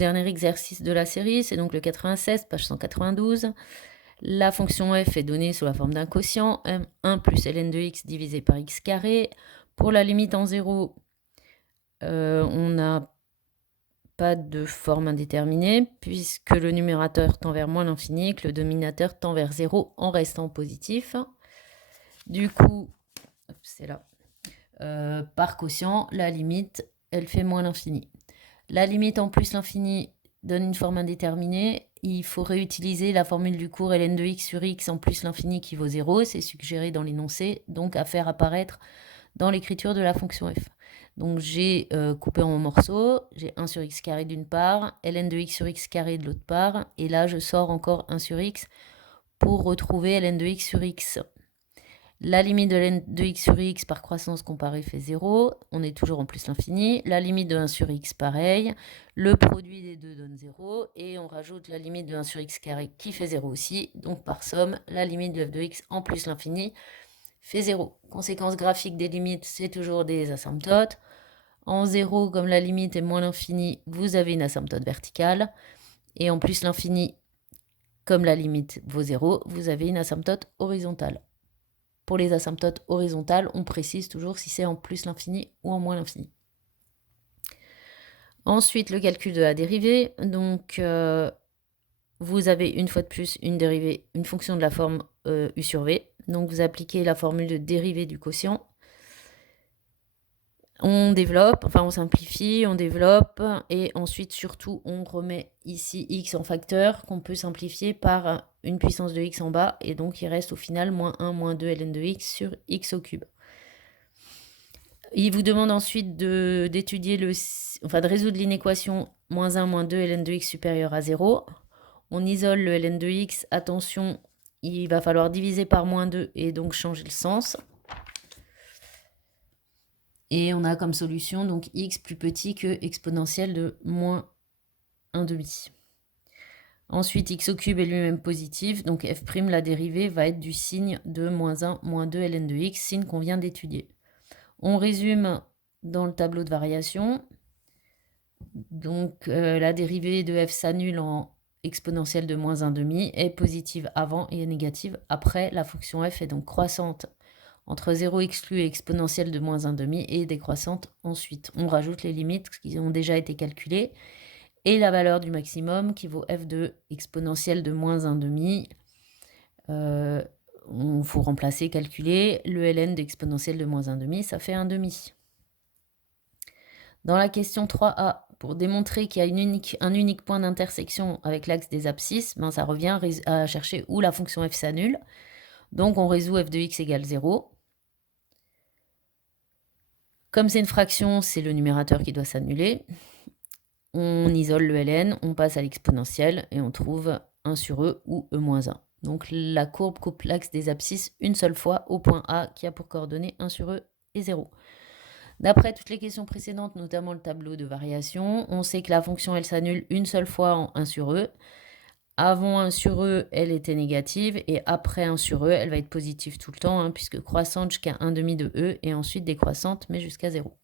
Dernier exercice de la série, c'est donc le 96, page 192. La fonction f est donnée sous la forme d'un quotient, m1 plus ln de x divisé par x carré. Pour la limite en 0, on n'a pas de forme indéterminée, puisque le numérateur tend vers moins l'infini et que le dominateur tend vers 0 en restant positif. Du coup, c'est là. Par quotient, la limite, elle fait moins l'infini. La limite en plus l'infini donne une forme indéterminée. Il faut réutiliser la formule du cours ln de x sur x en plus l'infini qui vaut 0. C'est suggéré dans l'énoncé, donc à faire apparaître dans l'écriture de la fonction f. Donc j'ai coupé en morceaux, j'ai 1 sur x carré d'une part, ln de x sur x carré de l'autre part, et là je sors encore 1 sur x pour retrouver ln de x sur x. La limite de ln de x sur x par croissance comparée fait 0. On est toujours en plus l'infini. La limite de 1 sur x, pareil. Le produit des deux donne 0. Et on rajoute la limite de 1 sur x carré qui fait 0 aussi. Donc par somme, la limite de f de x en plus l'infini fait 0. Conséquence graphique des limites, c'est toujours des asymptotes. En 0, comme la limite est moins l'infini, vous avez une asymptote verticale. Et en plus l'infini, comme la limite vaut 0, vous avez une asymptote horizontale. Pour les asymptotes horizontales, on précise toujours si c'est en plus l'infini ou en moins l'infini. Ensuite, le calcul de la dérivée. Donc, vous avez une fois de plus une dérivée, une fonction de la forme u sur v. Donc, vous appliquez la formule de dérivée du quotient. On développe, enfin on simplifie, on développe, et ensuite surtout on remet ici x en facteur qu'on peut simplifier par une puissance de x en bas, et donc il reste au final moins 1 moins 2 ln de x sur x au cube. Il vous demande ensuite d'étudier de résoudre l'inéquation moins 1 moins 2 ln de x supérieur à 0. On isole le ln de x, attention, il va falloir diviser par moins 2 et donc changer le sens. Et on a comme solution donc x plus petit que exponentielle de moins 1,5. Ensuite, x au cube est lui-même positif, donc f', la dérivée, va être du signe de moins 1 moins 2 ln de x, signe qu'on vient d'étudier. On résume dans le tableau de variation. Donc la dérivée de f s'annule en exponentielle de moins 1,5, est positive avant et est négative après. La fonction f est donc croissante entre 0 exclu et exponentielle de moins 1,5 et décroissante ensuite. On rajoute les limites qui ont déjà été calculées et la valeur du maximum qui vaut f de exponentielle de moins 1,5. Il faut remplacer, calculer le ln d'exponentielle de moins 1,5, ça fait 1,5. Dans la question 3a, pour démontrer qu'il y a un unique point d'intersection avec l'axe des abscisses, ben ça revient à chercher où la fonction f s'annule. Donc on résout f de x égale 0. Comme c'est une fraction, c'est le numérateur qui doit s'annuler. On isole le ln, on passe à l'exponentielle et on trouve 1 sur e ou e-1. Donc la courbe coupe l'axe des abscisses une seule fois au point A qui a pour coordonnées 1 sur e et 0. D'après toutes les questions précédentes, notamment le tableau de variation, on sait que la fonction elle s'annule une seule fois en 1 sur e. Avant 1 sur e, elle était négative, et après 1 sur e, elle va être positive tout le temps, puisque croissante jusqu'à 1,5 de e, et ensuite décroissante, mais jusqu'à 0.